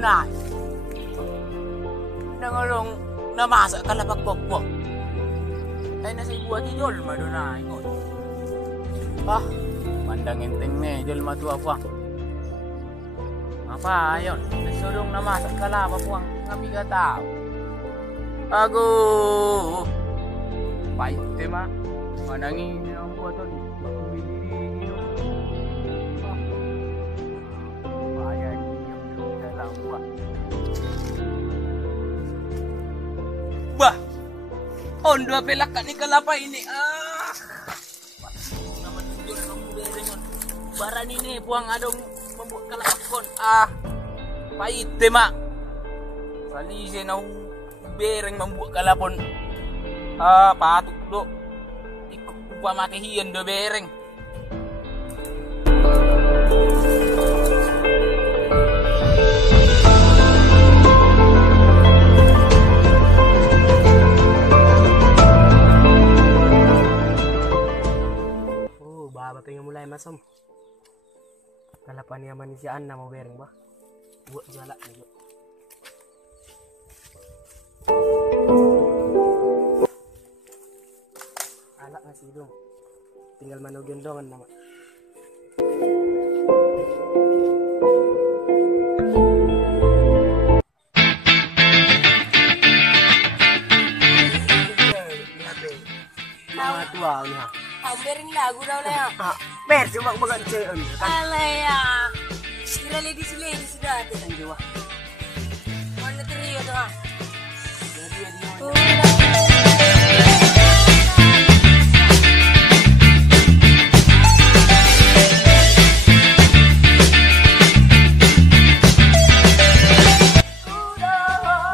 na. Nangolong namasak ka lapag pokpok. Ay nasa ibuat ni Jol maduna ikot. Ah, mandang enteng me Jol madua puang. Apa ayon? Nasurong namasak ka lapa puang ngabi ka tao. Ago. Pahit tema. Manangin ang buaton. Bah, on dua pelakan ni kelapa ini. Naman sujud kamu berengon. Baran ini puang adong membuat kelapa kon. Pahit tema. Kali saya nak bereng membuat kelapon. Patuk do. Ikut upah mati hian do bereng. Bapak yang mulai masam. Kalapan yang manusiaan nama bereng bah. Buat jalak juga. Alak ngasih dong. Tinggal manu gendongan nama. Nama tua ni ha. Ambering lagu daw na yan. Ber, cuma bagan cewek ni. Alay ah. Sila lady sila ini sudah ada. Ang jiwa. Mana teriyo tu ah.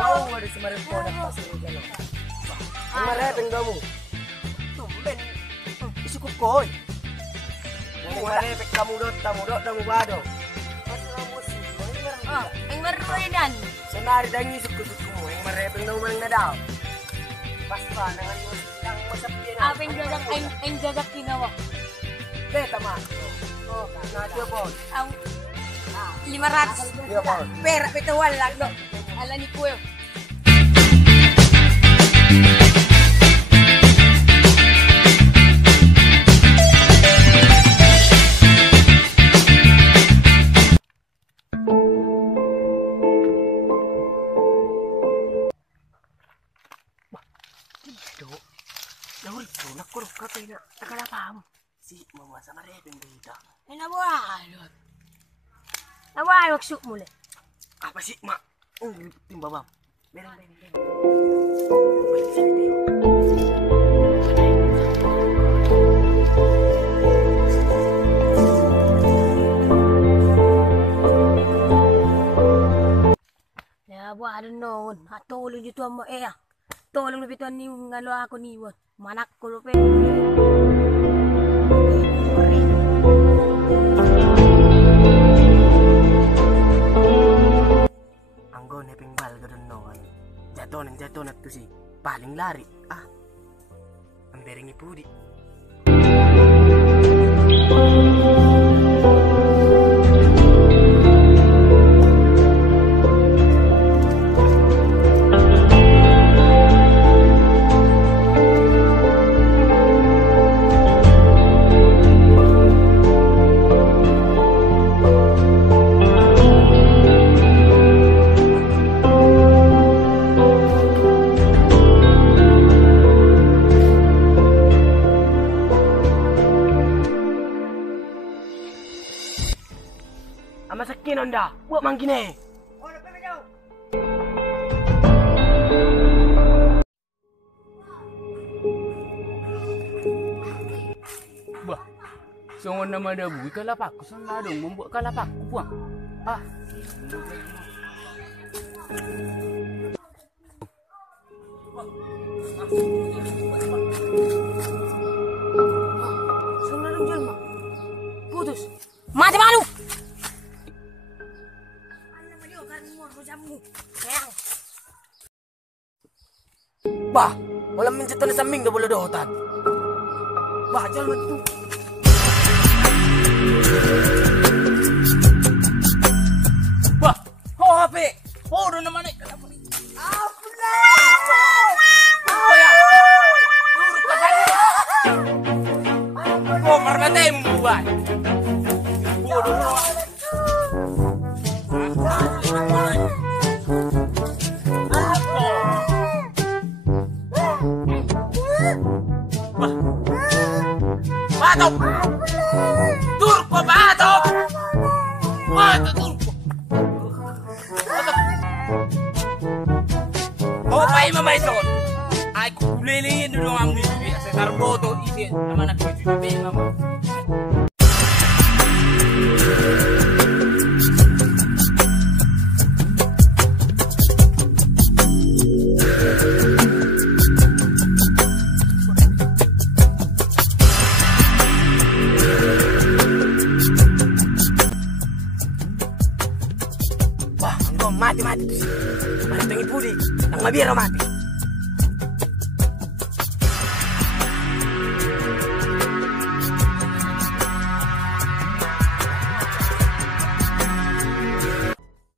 Mau ada semarin produk pasir jalan. Kemarin penggamu. Tumben. Cukup koi. Kemarin kamu dot, kamu bado. Ang marunan. Senari dangi suku-suku mo. Ang marepeng na umang nadaw. Basta nangan yung ang masapin na. Apeng jadak ang jadak kinawa. Beta ma. Oh, nandiyo po. Ang 500. Diyo po. Pera pitawal lang do. Ala ni Kuya. Nakuruk ka tayo na nakalapam. Si mama sa marepeng dito. Ay nabuhalot. Nabuhalot suk muli. Apa sih mak? Timba bam. Bereng. Balik sini tayo. Ya bu ada non. Tolong itu ama tolong lebih tuan ni ngalo aku ni buat. Manak ko lupe. Anggo neping bal gadon no. Jatuh na tu si paling lari. Ang bereng ipudi. Masakin anda, buat manggine. Bah, songon nama ada bui kalapak. Sana dong membuat kalapak buang. Sana dong jelma. Putus. Mati malu. Bah, walang mencetan sa ming double dotan. Bah, jalan tu. Bah, HP. Wah. Bodoh lu. Batok! Turko, batok! Batok, turko! Batok! Hopai mamay son! Ay, kulilihin dulu ang mga sa karboto isi naman ang kujujubi mama. Mati tuh sih. Mana pengen pudi. Nang mabira mati.